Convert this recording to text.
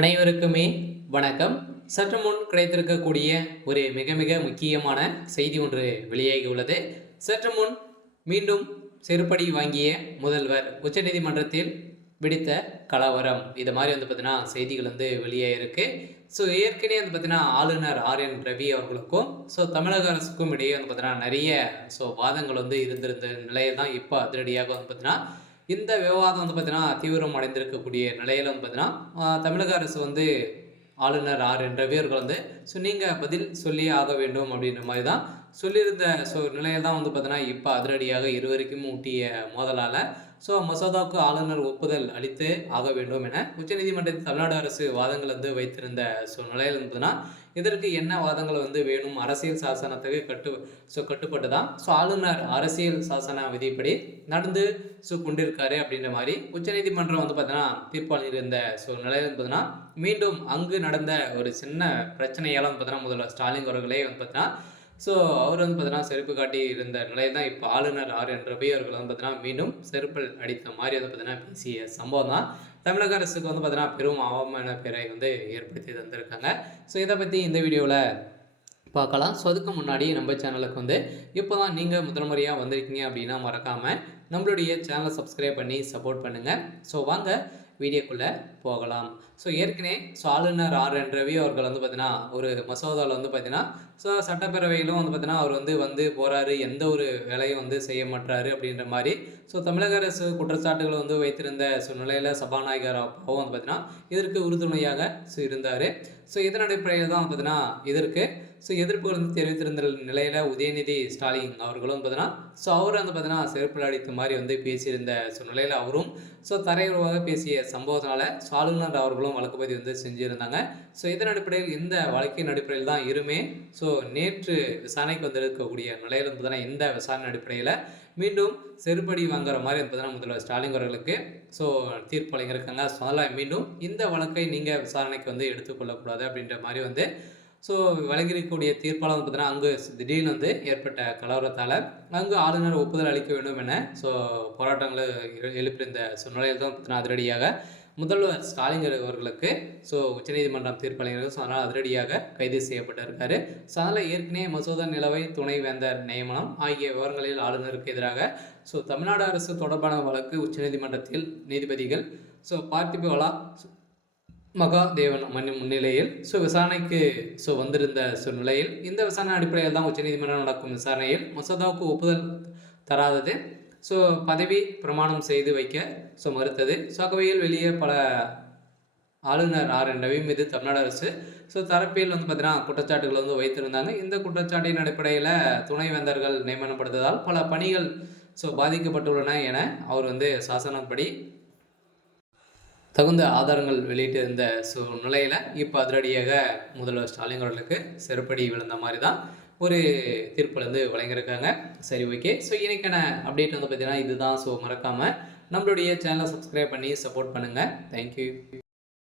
அனைவருக்குமே வணக்கம். சற்று முன் கிடைத்திருக்கக்கூடிய ஒரு மிக மிக முக்கியமான செய்தி ஒன்று வெளியாகியுள்ளது. சற்று முன் மீண்டும் செருப்படி வாங்கிய முதல்வர் உச்சநீதிமன்றத்தில் விடுத்த கலவரம், இது மாதிரி பார்த்தீங்கன்னா செய்திகள் வெளியாகிருக்கு. ஸோ ஏற்கனவே பார்த்தீங்கன்னா ஆளுநர் ஆர்.என். ரவி அவர்களுக்கும் தமிழக அரசுக்கும் இடையே பார்த்தீங்கன்னா நிறைய வாதங்கள் இருந்திருந்த நிலையை தான் இப்போ அதிரடியாக பார்த்தீங்கன்னா இந்த விவாதம் பார்த்தீங்கன்னா தீவிரம் அடைந்திருக்கக்கூடிய நிலையில் பார்த்தீங்கன்னா தமிழக அரசு ஆளுநர் ஆர்.என். ரவி அவர்கள் நீங்கள் பதில் சொல்லியே ஆக வேண்டும் அப்படின்ற மாதிரி தான் சொல்லியிருந்த நிலையில் தான் பார்த்தீங்கன்னா இப்போ அதிரடியாக இருவருக்கும் ஊட்டிய மோதலால் மசோதாவுக்கு ஆளுநர் ஒப்புதல் அளித்து ஆக வேண்டும் என உச்சநீதிமன்றத்தில் தமிழ்நாடு அரசு வாதங்கள் வைத்திருந்த நிலையில் பார்த்தீங்கன்னா இதற்கு என்ன வாதங்கள் வேணும், அரசியல் சாசனத்துக்கு கட்டுப்பட்டு தான் ஆளுநர் அரசியல் சாசன விதிப்படி நடந்து கொண்டிருக்காரு அப்படின்ற மாதிரி உச்சநீதிமன்றம் பார்த்தீங்கன்னா தீர்ப்பு அளித்திருந்த நிலையில் பார்த்தீங்கன்னா மீண்டும் அங்கு நடந்த ஒரு சின்ன பிரச்சனையால் பார்த்தீங்கன்னா முதல்வர் ஸ்டாலின் அவர்களே பார்த்தீங்கன்னா அவர் பார்த்தீங்கன்னா செருப்பு காட்டி இருந்த நிலையில் தான் இப்போ ஆளுநர் ஆர்.என். ரவி அவர்கள் பார்த்தீங்கன்னா மீண்டும் செருப்பில் அடித்த மாதிரி பார்த்தீங்கன்னா பேசிய சம்பவம் தான் தமிழக அரசுக்கு பார்த்தீங்கன்னா பெரும் அவமான பேரை ஏற்படுத்தி தந்திருக்காங்க. இதை பற்றி இந்த வீடியோவில் பார்க்கலாம். அதுக்கு முன்னாடி நம்ம சேனலுக்கு இப்போ தான் நீங்கள் முதல் முறையாக வந்திருக்கீங்க அப்படின்னா மறக்காமல் நம்மளுடைய சேனலை சப்ஸ்கிரைப் பண்ணி சப்போர்ட் பண்ணுங்கள். வாங்க வீடியோக்குள்ளே போகலாம். ஏற்கனவே ஆளுநர் ஆர்.என். ரவி அவர்கள் பார்த்தீங்கன்னா ஒரு மசோதாவில் பார்த்தீங்கன்னா சட்டப்பேரவையிலும் பார்த்தீங்கன்னா அவர் வந்து போகிறாரு, எந்த ஒரு வேலையும் செய்ய மாட்டாரு அப்படின்ற மாதிரி தமிழக அரசு குற்றச்சாட்டுகளை வைத்திருந்த நிலையில் சபாநாயகர் அப்பாவும் பார்த்தீங்கன்னா இதற்கு உறுதுணையாக இருந்தார். இதன் அடிப்படையில் தான் பார்த்தீங்கன்னா இதற்கு எதிர்ப்புகள் தெரிவித்திருந்த நிலையில் உதயநிதி ஸ்டாலின் அவர்களும் பார்த்தீங்கன்னா அவர் பார்த்தீங்கன்னா செருப்பில் அடித்த மாதிரி பேசியிருந்த நிலையில் அவரும் தரையுறவாக பேசிய சம்பவத்தினால ஆளுநர் அவர்களும் வழக்கு பதிவு செஞ்சுருந்தாங்க. இதன் அடிப்படையில் இந்த வழக்கின் அடிப்படையில் தான் இருமே நேற்று விசாரணைக்கு வந்திருக்கக்கூடிய நிலையில் பார்த்தீங்கன்னா இந்த விசாரணை அடிப்படையில் மீண்டும் செருப்படி வாங்குற மாதிரி பார்த்தீங்கன்னா முதல்வர் ஸ்டாலின் அவர்களுக்கு தீர்ப்பு வழங்கியிருக்காங்க. அதனால் மீண்டும் இந்த வழக்கை நீங்கள் விசாரணைக்கு எடுத்துக்கொள்ளக்கூடாது அப்படின்ற மாதிரி வழங்கியிருக்கக்கூடிய தீர்ப்பாளர் பார்த்தீங்கன்னா அங்கு திடீர்னு ஏற்பட்ட கலவரத்தால் அங்கு ஆளுநர் ஒப்புதல் அளிக்க வேண்டும் என போராட்டங்களை எழுப்பியிருந்த நிலையில் தான் பார்த்தீங்கன்னா அதிரடியாக முதல்வர் ஸ்டாலின் அவர்களுக்கு உச்சநீதிமன்றம் தீர்ப்பு அளிக்கிறது. அதனால் அதிரடியாக கைது செய்யப்பட்டிருக்காரு. அதனால் ஏற்கனவே மசோதா நிலவை துணை வேந்தர் நியமனம் ஆகிய விவரங்களில் ஆளுநருக்கு எதிராக தமிழ்நாடு அரசு தொடர்பான வழக்கு உச்சநீதிமன்றத்தில் நீதிபதிகள் பார்த்திபலா மகாதேவன் முன்னிலையில் விசாரணைக்கு வந்திருந்த நிலையில் இந்த விசாரணை அடிப்படையில் தான் உச்சநீதிமன்றம் நடக்கும் விசாரணையில் மசோதாவுக்கு ஒப்புதல் தராதது பதவி பிரமாணம் செய்து வைக்க மறுத்தது. ஆகவையில் வெளியே பல ஆளுநர் ஆர்.என். ரவி மீது தமிழ்நாடு அரசு தரப்பில் பார்த்தீங்கன்னா குற்றச்சாட்டுகள் வைத்திருந்தாங்க. இந்த குற்றச்சாட்டின் அடிப்படையில் துணைவேந்தர்கள் நியமனப்படுத்துவதால் பல பணிகள் பாதிக்கப்பட்டுள்ளன என அவர் சாசனப்படி தகுந்த ஆதாரங்கள் வெளியிட்டிருந்த நிலையில் இப்போ அதிரடியாக முதல்வர் ஸ்டாலின் அவர்களுக்கு செருப்படி விழுந்த மாதிரி தான் ஒரு தீர்ப்பு வழங்கியிருக்காங்க. சரி, ஓகே. இன்றைக்கான அப்டேட் பார்த்தீங்கன்னா இதுதான். மறக்காமல் நம்மளுடைய சேனலை சப்ஸ்கிரைப் பண்ணி சப்போர்ட் பண்ணுங்கள். தேங்க்யூ.